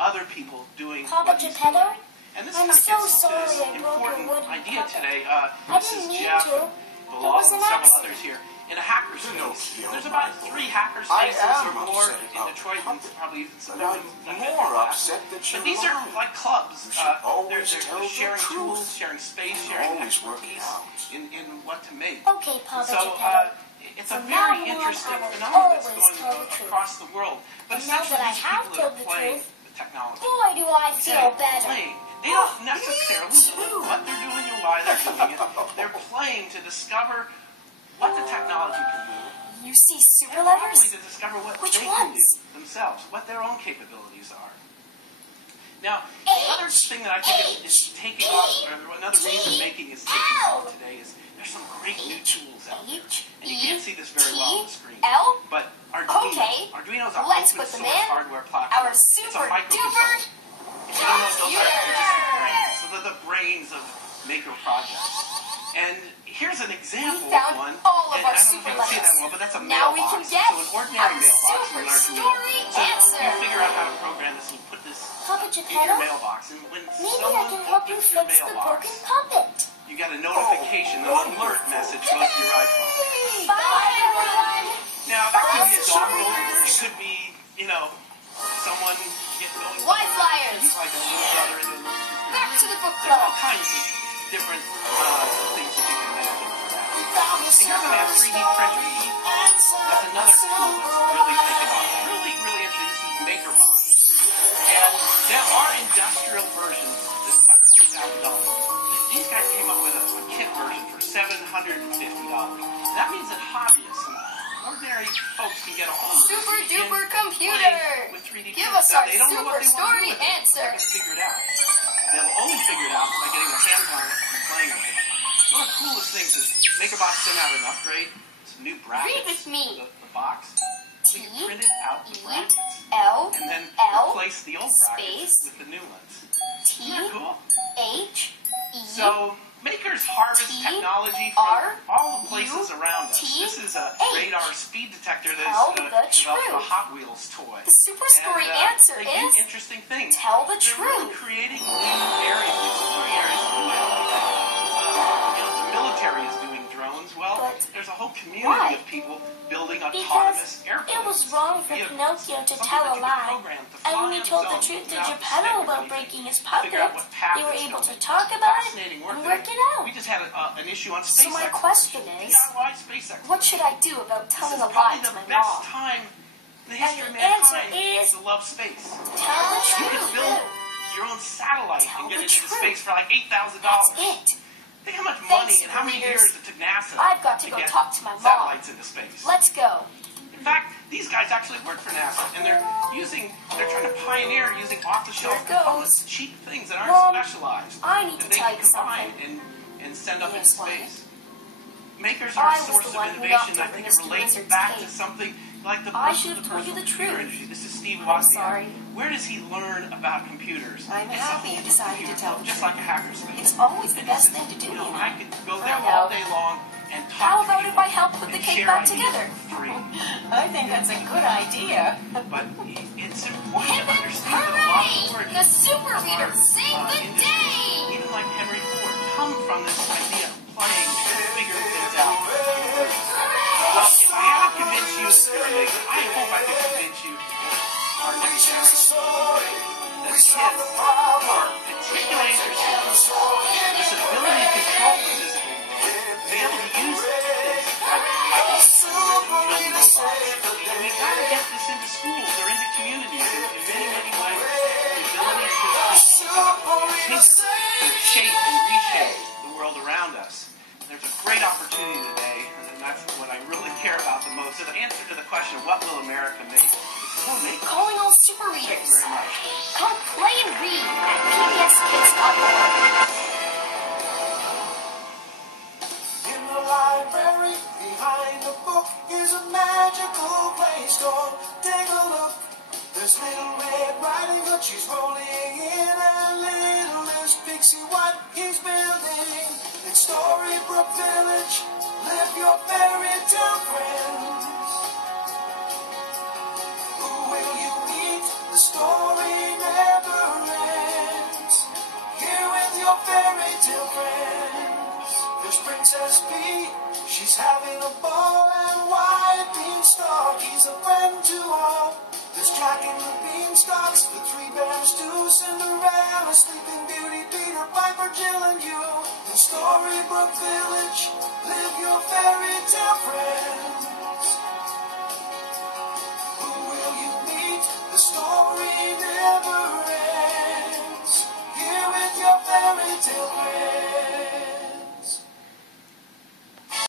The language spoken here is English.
other people doing Papa what he's Geppetto? doing. And this I'm kind of so gets sorry into I this broke your important wooden idea puppet. today. I This didn't is mean Jeff to. and It Bilal was and an several accident. others here in a hackerspace. Pinocchio, There's about my 3 boy. hackerspaces I am or more upset in about Detroit, and the probably even some But buildings I'm like that. more upset that But you're these are lying. like clubs. You should always They're tell the sharing truth. tools, sharing space, And sharing always work it expertise out. in what to make. Okay, Papa So Geppetto. it's a From now very on, interesting I will phenomenon that's always going tell the truth. across the world. But And now essentially, that I these have people told are the playing truth, the technology. boy, do I feel better. Playing. They don't necessarily know what they're doing or why they're doing it. They're playing to discover what the technology can do. You see super And probably letters? to discover what Which they ones? can do themselves, what their own capabilities are. Now, another thing that I think is taking off, or another reason making is taking off today is there's some great new tools out there. And you can't see this very well on the screen. L? But Arduino, Okay, Arduino's a let's open put them source in. hardware platform. Our It's a super microcontroller. duper If you don't know what those are, they're just the brains. So they're the brains of maker projects. And here's an example We found of one. all of And our I don't know if super you can see letters. that well, but that's a Now we mailbox. can get So an ordinary our mailbox super in Arduino. story So answer. you figure out how to program this and you put this Papa in your Geppetto? mailbox. And when Maybe I someone can help you opens your fix the mailbox, broken puppet. you get a notification, an alert message goes to your iPhone. Bye, everyone. Now, that could be a dongle. It could be, someone going Why flyers? like a little brother in the Back to the book There's all club. kinds of different things that you can imagine for that. And here's a 3D printer. That's another tool that's really taken off. Really, really interesting. This is MakerBot. And there are industrial versions of this about $2,000. These guys came up with a kit version for $750. And that means that hobbyists and ordinary folks can get a hold of Super this and duper begin computer. playing with 3D Give printers. us Now, our they don't know what super they want to story do with it. answer. They can figure it out. They'll only figure it out by getting their hands on it and playing with it. One of the coolest things is MakerBot sent out an upgrade. Some new brackets. Read with me. The box. So you printed out the brackets. L And then L replace the old brackets space with the new ones. T Isn't that cool? H E So makers harvest T technology R from all the places U around us. T This is a H. radar speed detector that's Tell the developed a truth. Hot Wheels toy. The super story And, answer they do is interesting things. tell the They're really truth. creating new areas, exploring areas. The military is doing drones. Well, But there's a whole community why? of people building Because autonomous airplanes. it was wrong for Via Pinocchio to something tell that a you can lie. program to And fly when he on told its the own truth to without stick Geppetto or about anything. breaking his Figure out puppet, what path they were it's able going. to talk about it Fascinating work and there. work it out. We just had an issue on space. So my exploration. question is, DIY space exploration. what should I do about This telling is a lie probably to the my best mom? time in the And history of the answer mankind is to love space. Tell the You can truth. build your own satellite Tell and get the it into truth. space for like $8,000. That's it. Think how much Thanks, money and how many readers. years it took NASA I've got to go get talk to my mom. satellites into space. Let's go. In fact, these guys actually work for NASA, and they're trying to pioneer using off-the-shelf Here it goes. components, cheap things that aren't Mom, specialized, I need that to they tell can you combine something. and send up into Yes, what? space. Makers are I a was source the of one who innovation. knocked I over think it Mr. relates Wizard's back to cave. something like the I birth should of have the told you personal the computer truth. industry. This is Steve I'm Wozniak. sorry. Where does he learn about computers? I'm It's happy a you whole decided to computer tell club, the just truth. like a hackerspace. It's always the And he best says, thing to do, you know, you know. I could go there I know. all day long and talk How to about people if I help put the and cake share back ideas together? for free. I think that's a good idea. But it's important to Hip, understand that a lot of hooray! words The super of reader our, saved the industry, day! even like Henry Ford, come from this idea of playing and figuring things out. Well, if I haven't convinced you that you're a maker, I hope I can convince you that our next generation that kids are particularly interested in this ability to control the physical world, to be able to use things like build robots. And we've got to get this into schools or into communities in many, many ways. The ability to shape and reshape the world around us. There's a great opportunity today, and that's what I really care about the most. So the answer to the question, what will America make? It's still making. Calling all super Thank you readers. very much. Come play and read at pbskids.org. In the library, behind the book, is a magical place. Go take a look. There's Little Red Riding Hood, she's rolling in, and little Miss Pixie, what he's building. In Storybrooke Village, live your fairy tale friends. Who will you meet? The story never tale friends. There's Princess P, she's having a ball, and Wyatt Beanstalk, he's a friend to all. There's Jack and the Beanstalks, the three bears too, Cinderella, Sleeping Beauty, Peter Piper, Jill and you. In Storybrooke Village, live your fairy tale friends.